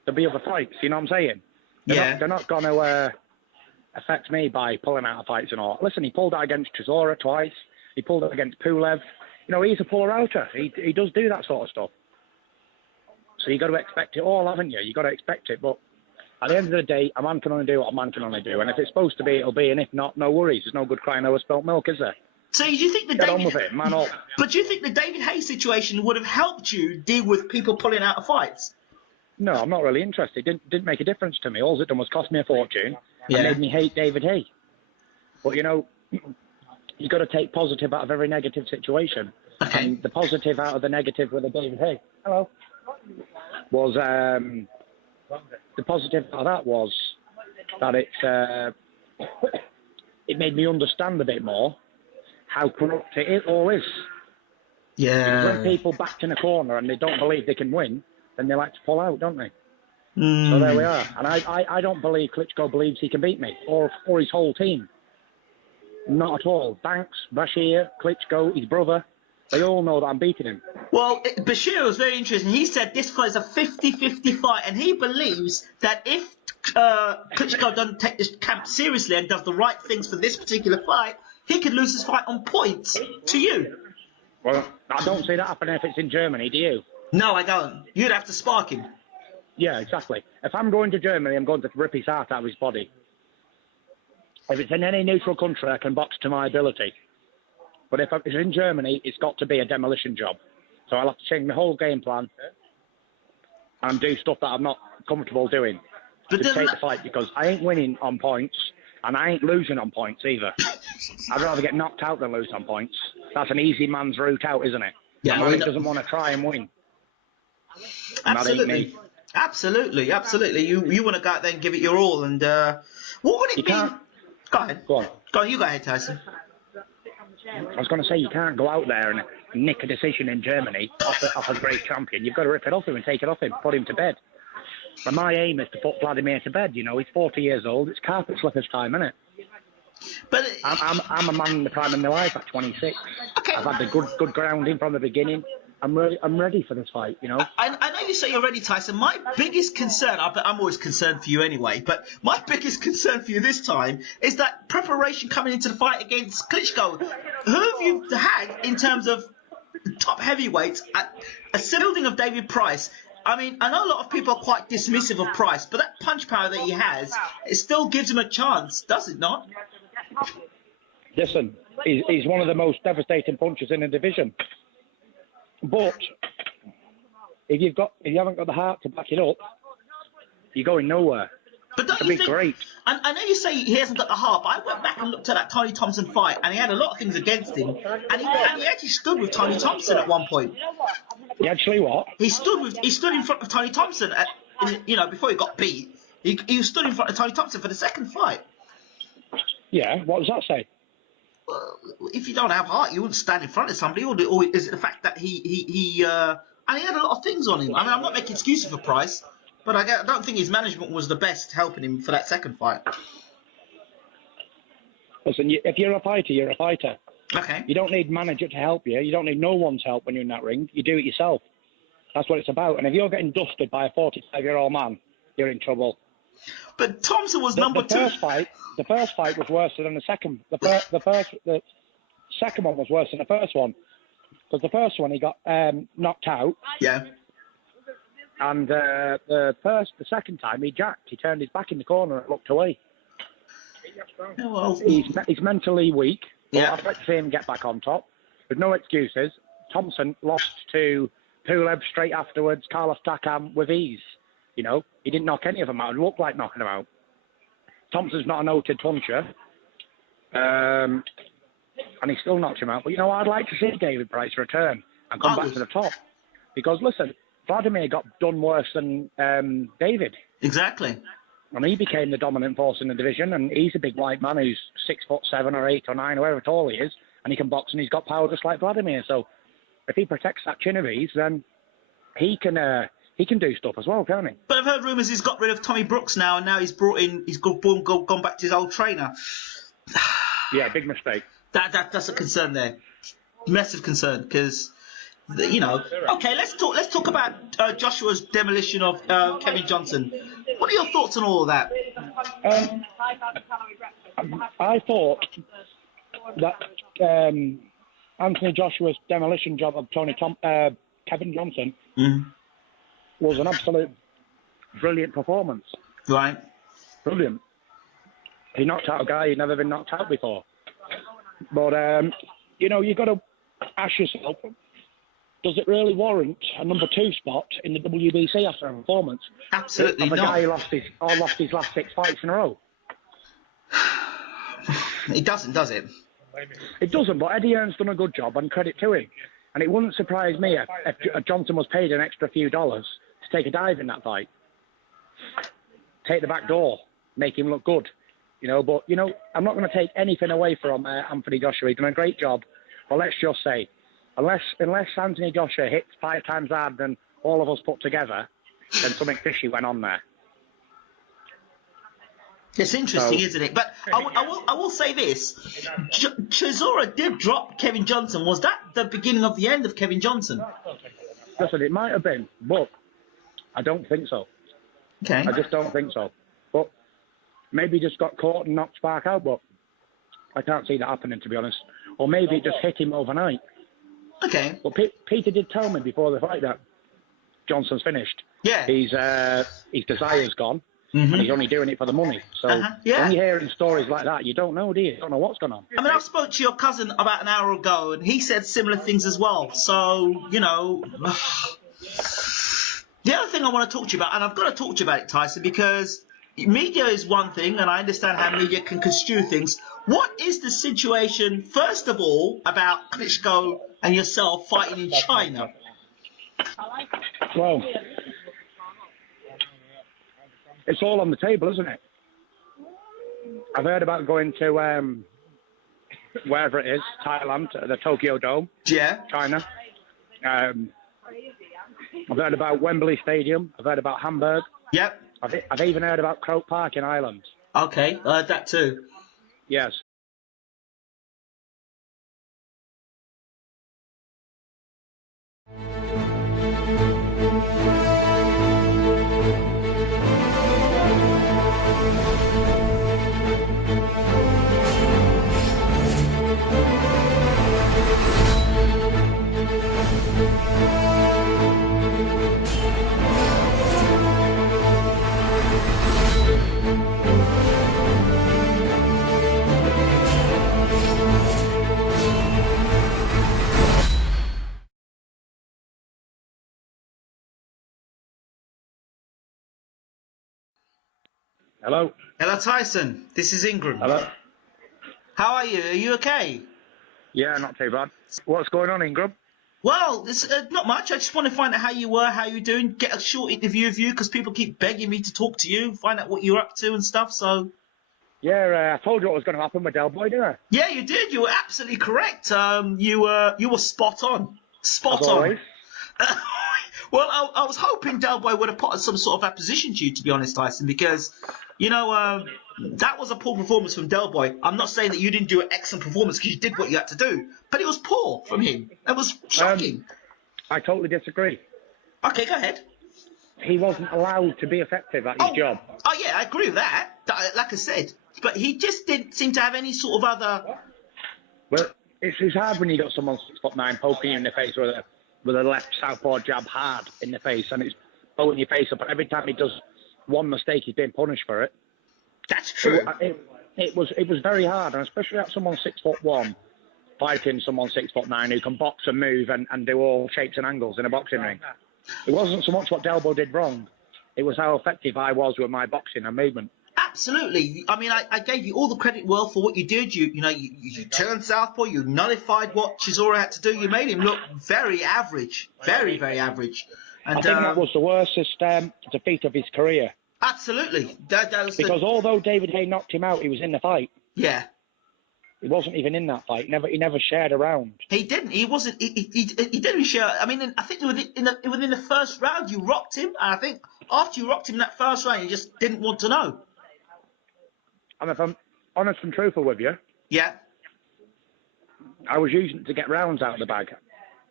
there'll be other fights. You know what I'm saying? They're not going to affect me by pulling out of fights and all. Listen, he pulled out against Chisora twice. He pulled out against Pulev. You know, he's a puller outer. He does do that sort of stuff. So you got to expect it all, haven't you? You got to expect it. But at the end of the day, a man can only do what a man can only do. And if it's supposed to be, it'll be. And if not, no worries. There's no good crying over spilt milk, is there? So do you think the Get on with it, man up. But do you think the David Hayes situation would have helped you deal with people pulling out of fights? No, I'm not really interested. Didn't make a difference to me. All it done was cost me a fortune and made me hate David Hay. But, you know, you've got to take positive out of every negative situation. Okay. And the positive out of the negative with a David Hay was the positive out of that was that it made me understand a bit more how corrupt it all is. Yeah. Because when people backed in a corner and they don't believe they can win, then they like to pull out, don't they? So there we are. And I don't believe Klitschko believes he can beat me or his whole team. Not at all. Banks, Bashir, Klitschko, his brother, they all know that I'm beating him. Well, Bashir was very interesting. He said this fight is a 50-50 fight, and he believes that if Klitschko doesn't take this camp seriously and does the right things for this particular fight, he could lose this fight on points to you. Well, I don't see that happening if it's in Germany, do you? No, I don't. You'd have to spark him. Yeah, exactly. If I'm going to Germany, I'm going to rip his heart out of his body. If it's in any neutral country, I can box to my ability. But if it's in Germany, it's got to be a demolition job. So I'll have to change my whole game plan and do stuff that I'm not comfortable doing to take the fight, because I ain't winning on points and I ain't losing on points either. I'd rather get knocked out than lose on points. That's an easy man's route out, isn't it? Yeah, a man doesn't want to try and win. Absolutely. Absolutely, absolutely. You want to go out there and give it your all, and what would it be? Go ahead. Go on. You go ahead, Tyson. I was going to say, you can't go out there and nick a decision in Germany off a great champion. You've got to rip it off him and take it off him, put him to bed. But my aim is to put Vladimir to bed. You know, he's 40 years old. It's carpet slippers time, isn't it? But I'm a man in the prime of my life at 26. Okay. I've had the good grounding from the beginning. I'm ready for this fight, you know. I know you say you're ready, Tyson. My biggest concern, I'm always concerned for you anyway, but my biggest concern for you this time is that preparation coming into the fight against Klitschko. Who have you had in terms of top heavyweights at a building of David Price? I mean, I know a lot of people are quite dismissive of Price, but that punch power that he has, it still gives him a chance, does it not? Listen, he's one of the most devastating punchers in the division. But if you haven't got the heart to back it up, you're going nowhere. But don't you think? Great. I know you say he hasn't got the heart, but I went back and looked at that Tony Thompson fight, and he had a lot of things against him, and he actually stood with Tony Thompson at one point. He actually what? He stood in front of Tony Thompson before he got beat. He stood in front of Tony Thompson for the second fight. Yeah. What does that say? If you don't have heart, you wouldn't stand in front of somebody. Or is it the fact that he had a lot of things on him? I mean, I'm not making excuses for Price, but I don't think his management was the best helping him for that second fight. Listen, if you're a fighter, you're a fighter. Okay. You don't need manager to help you. You don't need no one's help when you're in that ring. You do it yourself. That's what it's about. And if you're getting dusted by a 45-year-old man, you're in trouble. But Thompson was number two. The first fight was worse than the second. The second one was worse than the first one, because the first one he got knocked out. Yeah. And the second time he jacked. He turned his back in the corner and looked away. Oh, well. He's mentally weak. Yeah. I'd like to see him get back on top. With no excuses. Thompson lost to Pulev straight afterwards. Carlos Takam with ease. You know, he didn't knock any of them out. It looked like knocking them out. Thompson's not a noted puncher. And he still knocked him out. But, you know, I'd like to see David Price return and come back to the top. Because, listen, Vladimir got done worse than David. Exactly. And he became the dominant force in the division. And he's a big white man who's 6'7" or 8 or 9, however tall he is. And he can box and he's got power just like Vladimir. So if he protects that chin of his, then he can do stuff as well, can't he? But I've heard rumours he's got rid of Tommy Brooks now, and now he's gone back to his old trainer. Yeah, big mistake. That's a concern there. Massive concern, because You know. Okay, let's talk about Joshua's demolition of Kevin Johnson. What are your thoughts on all of that? I thought that Anthony Joshua's demolition job of Kevin Johnson was an absolute brilliant performance. Right. Brilliant. He knocked out a guy who'd never been knocked out before. But, you know, you've got to ask yourself, does it really warrant a number 2 spot in the WBC after a performance? Absolutely not. not. A guy who lost his last 6 fights in a row. It doesn't, does it? It doesn't, but Eddie Hearn's done a good job, and credit to him. And it wouldn't surprise me if Johnson was paid an extra few dollars to take a dive in that fight. Take the back door, make him look good. You know, but, you know, I'm not going to take anything away from Anthony Joshua. He's done a great job. But let's just say, unless Anthony Joshua hits 5 times harder than all of us put together, then something fishy went on there. It's interesting, isn't it? But I will say this. Chisora did drop Kevin Johnson. Was that the beginning of the end of Kevin Johnson? Listen, it might have been, but I don't think so. Okay. I just don't think so. But maybe he just got caught and knocked Spark out, but I can't see that happening, to be honest. Or maybe it just hit him overnight. Okay. Well, Peter did tell me before the fight that Johnson's finished. Yeah. His desire's gone, and he's only doing it for the money. So when you're hearing stories like that, you don't know, do you? You don't know what's going on. I mean, I spoke to your cousin about an hour ago, and he said similar things as well. So, you know... The other thing I want to talk to you about, and I've got to talk to you about it, Tyson, because media is one thing, and I understand how media can construe things. What is the situation, first of all, about Klitschko and yourself fighting in China? Well, it's all on the table, isn't it? I've heard about going to wherever it is, Thailand, the Tokyo Dome, China. I've heard about Wembley Stadium. I've heard about Hamburg. Yep. I've even heard about Croke Park in Ireland. Okay, I heard that too. Yes. Hello. Hello, Tyson. This is Ingram. Hello. How are you? Are you okay? Yeah, not too bad. What's going on, Ingram? Well, it's not much. I just want to find out how you were, how you're doing, get a short interview of you, because people keep begging me to talk to you, find out what you're up to and stuff, so... Yeah, I told you what was going to happen with Del Boy, didn't I? Yeah, you did. You were absolutely correct. You were spot on. Spot As on. always. Well, I was hoping Del Boy would have put some sort of opposition to you, to be honest, Tyson, because, you know, that was a poor performance from Del Boy. I'm not saying that you didn't do an excellent performance because you did what you had to do, but it was poor from him. It was shocking. I totally disagree. Okay, go ahead. He wasn't allowed to be effective at his job. Oh, yeah, I agree with that. Like I said. But he just didn't seem to have any sort of other... Well, it's hard when you got someone 6'9" poking you in the face with a left southpaw jab hard in the face, and it's blowing your face up. And every time he does one mistake, he's being punished for it. That's true. It was very hard, and especially at someone 6'1", fighting someone 6'9" who can box and move and do all shapes and angles in a boxing ring. It wasn't so much what Delbo did wrong; it was how effective I was with my boxing and movement. Absolutely. I mean, I gave you all the credit well for what you did. You turned southpaw. You nullified what Chisora had to do. You made him look very average, very, very average. And, I think that was the worstest defeat of his career. Absolutely. That was because although David Hay knocked him out, he was in the fight. Yeah. He wasn't even in that fight. He never shared a round. He didn't. He wasn't. He didn't share. I mean, I think within the first round you rocked him. And I think after you rocked him in that first round, you just didn't want to know. And if I'm honest and truthful with you, yeah, I was using it to get rounds out of the bag.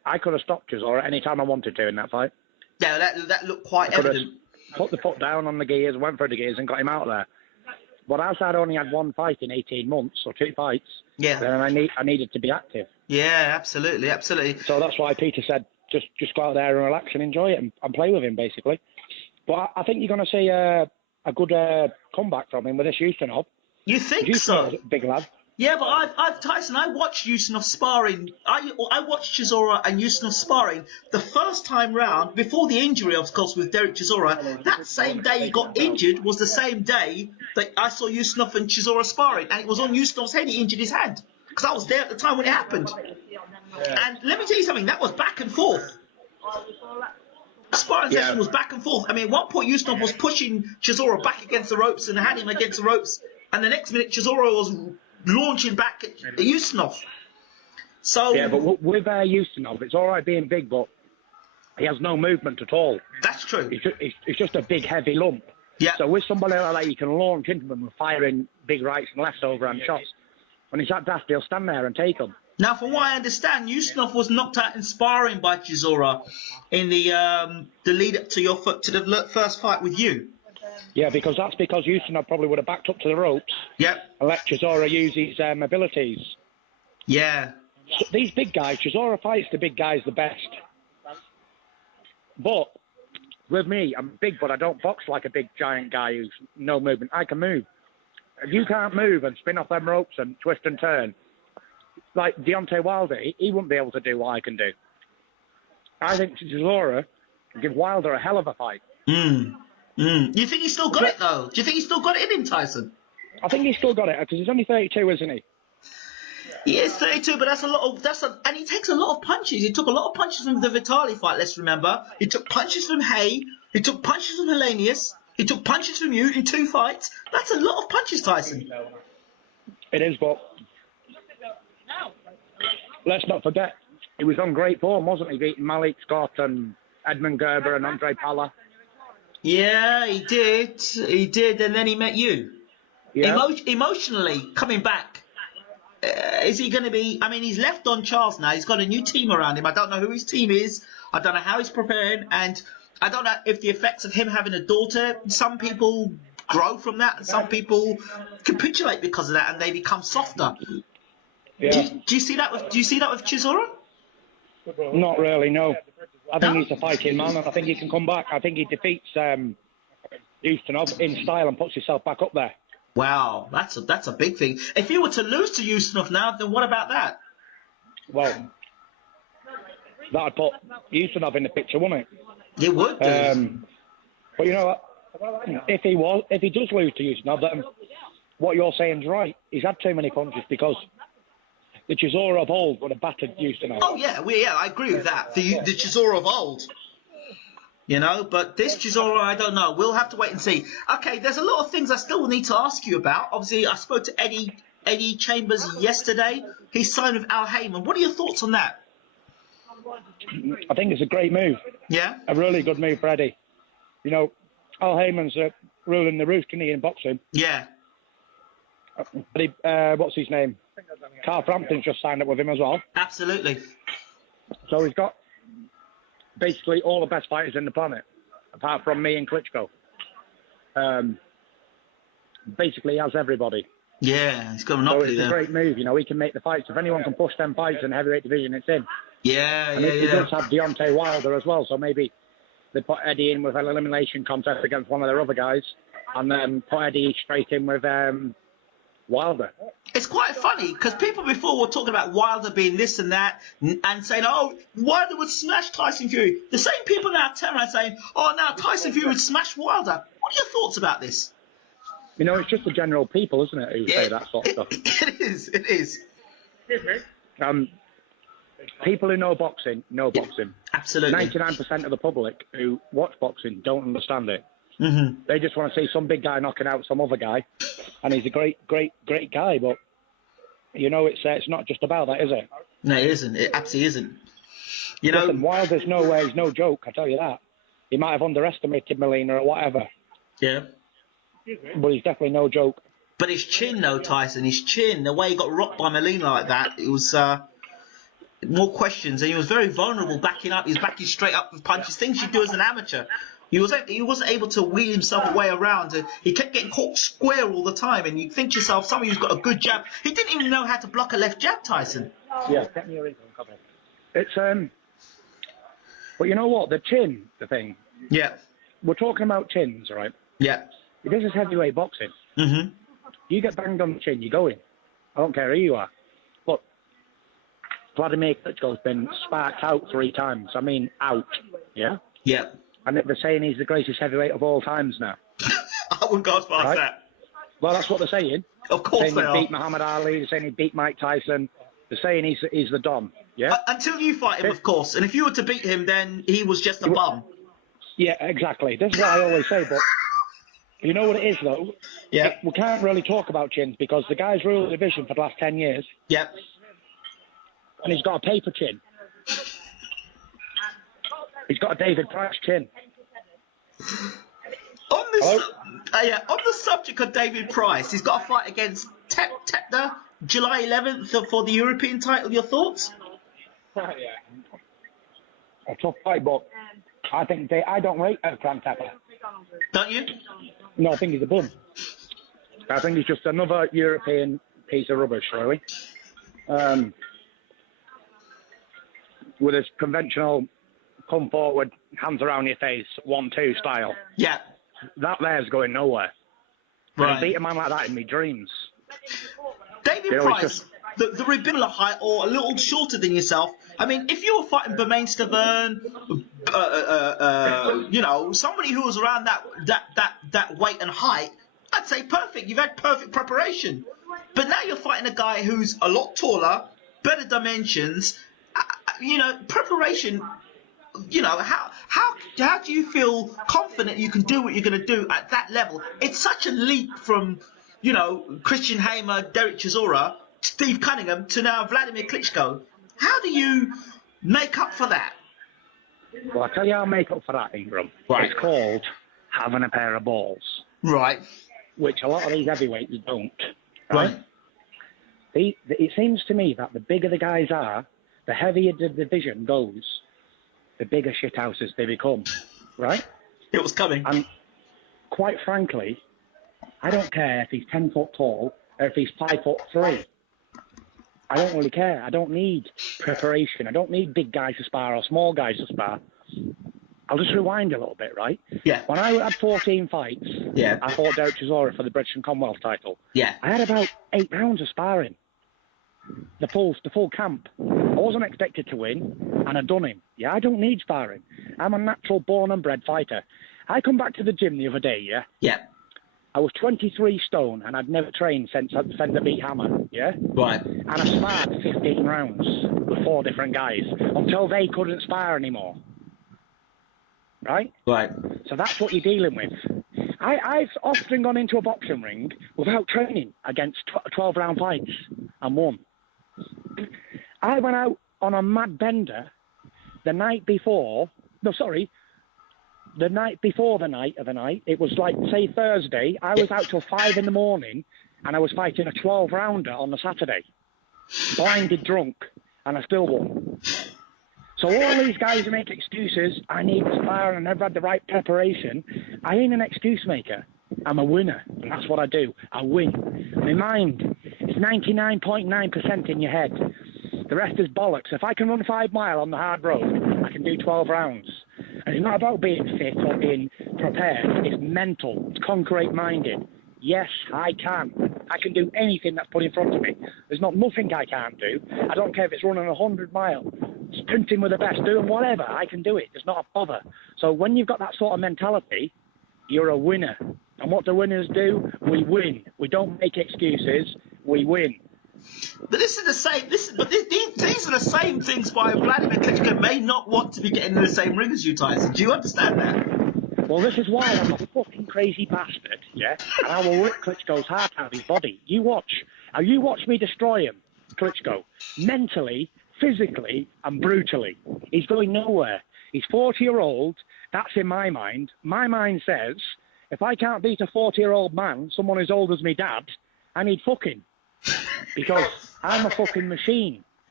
I could have stopped Chisora any time I wanted to in that fight. Yeah, that looked quite evident. Put the foot down on the gears, went for the gears, and got him out there. But as I'd only had one fight in 18 months, or 2 fights, yeah, then I needed to be active. Yeah, absolutely, absolutely. So that's why Peter said, just go out there and relax and enjoy it and play with him, basically. But I think you're going to see a good comeback from him with this Ustinov. You think so? Big lad. Yeah, but Tyson, I watched Ustinov sparring. I watched Chisora and Ustinov sparring the first time round before the injury, of course, with Derek Chisora. That same day he got injured was the same day that I saw Ustinov and Chisora sparring, and it was on Ustinov's head. He injured his hand because I was there at the time when it happened. And let me tell you something. That was back and forth. The sparring session was back and forth. I mean, at one point Ustinov was pushing Chisora back against the ropes and had him against the ropes, and the next minute Chisora was launching back at Ustinov. So yeah, but with Ustinov, it's all right being big, but he has no movement at all. That's true. He's just a big, heavy lump. Yeah. So with somebody like that, you can launch into them and firing big rights and lefts overhand shots. When he's that daft, he'll stand there and take them. Now, from what I understand, Ustinov was knocked out in sparring by Chisora in the lead up to the first fight with you. Yeah, because Ustinov probably would have backed up to the ropes. Yep. And let Chisora use his abilities. Yeah. So these big guys, Chisora fights the big guys the best. But with me, I'm big, but I don't box like a big giant guy who's no movement. I can move. If you can't move and spin off them ropes and twist and turn, like Deontay Wilder, he wouldn't be able to do what I can do. I think Chisora can give Wilder a hell of a fight. You think he's still got it, though? Do you think he's still got it in him, Tyson? I think he's still got it, because he's only 32, isn't he? He is 32, but and he takes a lot of punches. He took a lot of punches from the Vitali fight, let's remember. He took punches from Hay. He took punches from Hellenius. He took punches from you in 2 fights. That's a lot of punches, Tyson. It is, but let's not forget, he was on great form, wasn't he? Beating Malik Scott and Edmund Gerber and Andre Pala. Yeah, he did. He did, and then he met you. Yeah. Emotionally, coming back, is he going to be... I mean, he's left on Charles now. He's got a new team around him. I don't know who his team is. I don't know how he's preparing, and I don't know if the effects of him having a daughter, some people grow from that, and some people capitulate because of that, and they become softer. Yeah. Do you see that with Chisora? Not really, no. I think he's a fighting man, and I think he can come back. I think he defeats Ustinov in style and puts himself back up there. Wow, that's a big thing. If he were to lose to Ustinov now, then what about that? Well, that'd put Ustinov in the picture, wouldn't it? It would do. But you know what? If he does lose to Ustinov, then what you're saying is right. He's had too many punches, because the Chisora of old would have battered Ustinov. Oh yeah, I agree with that. The Chisora of old, you know. But this Chisora, I don't know. We'll have to wait and see. Okay, there's a lot of things I still need to ask you about. Obviously, I spoke to Eddie Chambers yesterday. He's signed with Al Heyman. What are your thoughts on that? I think it's a great move. Yeah. A really good move for Eddie. You know, Al Heyman's ruling the roost, isn't he, in boxing? Yeah. But what's his name? Carl Frampton's just signed up with him as well. Absolutely. So he's got basically all the best fighters in the planet, apart from me and Klitschko. Basically, he has everybody. Yeah, he's got a monopoly there. So it's a great move. You know, he can make the fights. If anyone can push 10 fights in the heavyweight division, it's him. Yeah, and he does have Deontay Wilder as well, so maybe they put Eddie in with an elimination contest against one of their other guys, and then put Eddie straight in with Wilder. It's quite funny, because people before were talking about Wilder being this and that, and saying, oh, Wilder would smash Tyson Fury. The same people now turn around saying, oh, now Tyson Fury would smash Wilder. What are your thoughts about this? You know, it's just the general people, isn't it, who say that sort of stuff. It is. People who know boxing, know boxing. Absolutely. 99% of the public who watch boxing don't understand it. Mm-hmm. They just want to see some big guy knocking out some other guy, and he's a great guy, but, you know, it's not just about that, is it? No, it isn't. It absolutely isn't. You know, listen, Wilder's he's no joke, I tell you that. He might have underestimated Molina or whatever. Yeah. But he's definitely no joke. But his chin, though, Tyson, his chin, the way he got rocked by Molina like that, it was more questions, and he was very vulnerable, backing up. He was backing straight up with punches, things you do as an amateur. He wasn't able to wheel himself away around. He kept getting caught square all the time, and you think to yourself, somebody who's got a good jab. He didn't even know how to block a left jab, Tyson. Yeah, it's but you know what? The chin, the thing. Yeah. We're talking about chins, right? Yeah. This is heavyweight boxing. Mm-hmm. You get banged on the chin, you go in. I don't care who you are. But Vladimir Klitschko's been sparked out 3 times. I mean, out. Yeah? Yeah. And they're saying he's the greatest heavyweight of all times now. I wouldn't go as far as that. Well, that's what they're saying. Of course they're saying they he beat Muhammad Ali. They're saying he beat Mike Tyson. They're saying he's the Don. Yeah? Until you fight him, of course. And if you were to beat him, then he was just a bum. Yeah, exactly. This is what I always say, but you know what it is, though? Yeah. We can't really talk about chins because the guy's ruled the division for the last 10 years. Yeah. And he's got a paper chin. He's got a David Price chin. On the subject of David Price, he's got a fight against Tepta, July 11th for the European title. Your thoughts? Yeah. A tough fight, but I think I don't rate Frank Tepper. Don't you? No, I think he's a bum. I think he's just another European piece of rubbish, really. With his conventional come forward, hands around your face, 1-2 style. Yeah. That there's going nowhere. Right. I beat a man like that in my dreams. David Price, the Rebilla height or a little shorter than yourself. I mean, if you were fighting Bermain Stavern, you know, somebody who was around that weight and height, I'd say perfect. You've had perfect preparation. But now you're fighting a guy who's a lot taller, better dimensions. You know, preparation. You know, how do you feel confident you can do what you're going to do at that level? It's such a leap from, you know, Christian Hamer, Derek Chisora, Steve Cunningham to now Vladimir Klitschko. How do you make up for that? Well, I'll tell you how I make up for that, Ingram. Right. It's called having a pair of balls. Right. Which a lot of these heavyweights don't. Right. It seems to me that the bigger the guys are, the heavier the division goes, the bigger shithouses they become, right? It was coming. And quite frankly, I don't care if he's 10 foot tall or if he's 5'3". I don't really care. I don't need preparation. I don't need big guys to spar or small guys to spar. I'll just rewind a little bit, right? Yeah. When I had 14 fights, yeah, I fought Derek Chisora for the British and Commonwealth title. Yeah. I had about 8 rounds of sparring. The full camp. I wasn't expected to win, and I'd done him. Yeah, I don't need sparring. I'm a natural born and bred fighter. I come back to the gym the other day, yeah? Yeah. I was 23 stone, and I'd never trained since I beat Hammer, yeah? Right. And I sparred 15 rounds with 4 different guys until they couldn't spar anymore. Right? Right. So that's what you're dealing with. I've often gone into a boxing ring without training against 12-round fights and won. I went out on a mad bender the night before the night of the night. It was like, say, Thursday. I was out till 5 in the morning, and I was fighting a 12-rounder on the Saturday. Blinded drunk, and I still won. So all these guys who make excuses, I need to spar and I never had the right preparation, I ain't an excuse maker. I'm a winner, and that's what I do. I win. My mind is 99.9% in your head. The rest is bollocks. If I can run 5 miles on the hard road, I can do 12 rounds. And it's not about being fit or being prepared. It's mental. It's concrete-minded. Yes, I can. I can do anything that's put in front of me. There's not nothing I can't do. I don't care if it's running 100 miles, sprinting with the best, doing whatever. I can do it. It's not a bother. So when you've got that sort of mentality, you're a winner. And what do winners do? We win. We don't make excuses. We win. But this is the same. These are the same things why Vladimir Klitschko may not want to be getting in the same ring as you, Tyson. Do you understand that? Well, this is why I'm a fucking crazy bastard, yeah? And I will rip Klitschko's heart out of his body. You watch. You watch me destroy him, Klitschko. Mentally, physically, and brutally. He's going nowhere. He's 40-year-old. That's in my mind. My mind says, if I can't beat a 40-year-old man, someone as old as me dad, I need fucking. Because I'm a fucking machine.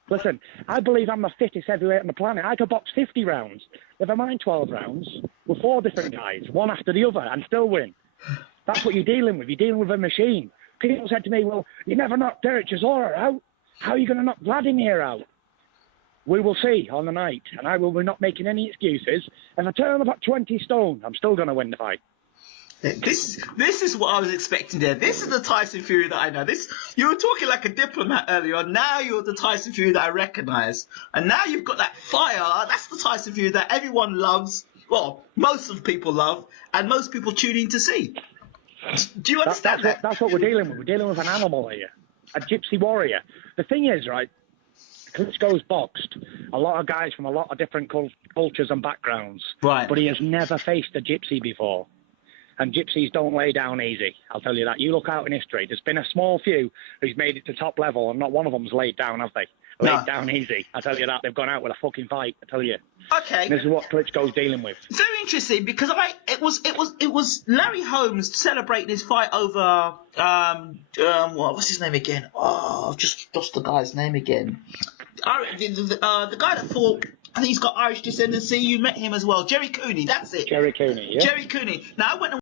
Listen, I believe I'm the fittest heavyweight on the planet. I could box 50 rounds. Never mind 12 rounds with 4 different guys, one after the other, and still win. That's what you're dealing with. You're dealing with a machine. People said to me, well, you never knocked Derek Chisora out. How are you going to knock Vladimir out? We will see on the night, and I will be not making any excuses. If I turn about 20 stone, I'm still going to win the fight. This is what I was expecting there. This is the Tyson Fury that I know. You were talking like a diplomat earlier on. Now you're the Tyson Fury that I recognise. And now you've got that fire. That's the Tyson Fury that everyone loves. Well, most of people love, and most people tune in to see. Do you understand that? That's what we're dealing with. We're dealing with an animal here, a gypsy warrior. The thing is, right, Klitschko's boxed a lot of guys from a lot of different cultures and backgrounds. Right. But he has never faced a gypsy before. And gypsies don't lay down easy, I'll tell you that. You look out in history, there's been a small few who's made it to top level, and not one of them's laid down, have they? Laid down easy, I tell you that. They've gone out with a fucking fight, I tell you. Okay. And this is what Klitschko's dealing with. Very interesting, because it was Larry Holmes celebrating his fight over what's his name again? Oh, I've just lost the guy's name again. The guy that fought. I think he's got Irish descendancy. You met him as well. Jerry Cooney, that's it. Jerry Cooney, yeah. Jerry Cooney. Now, I went and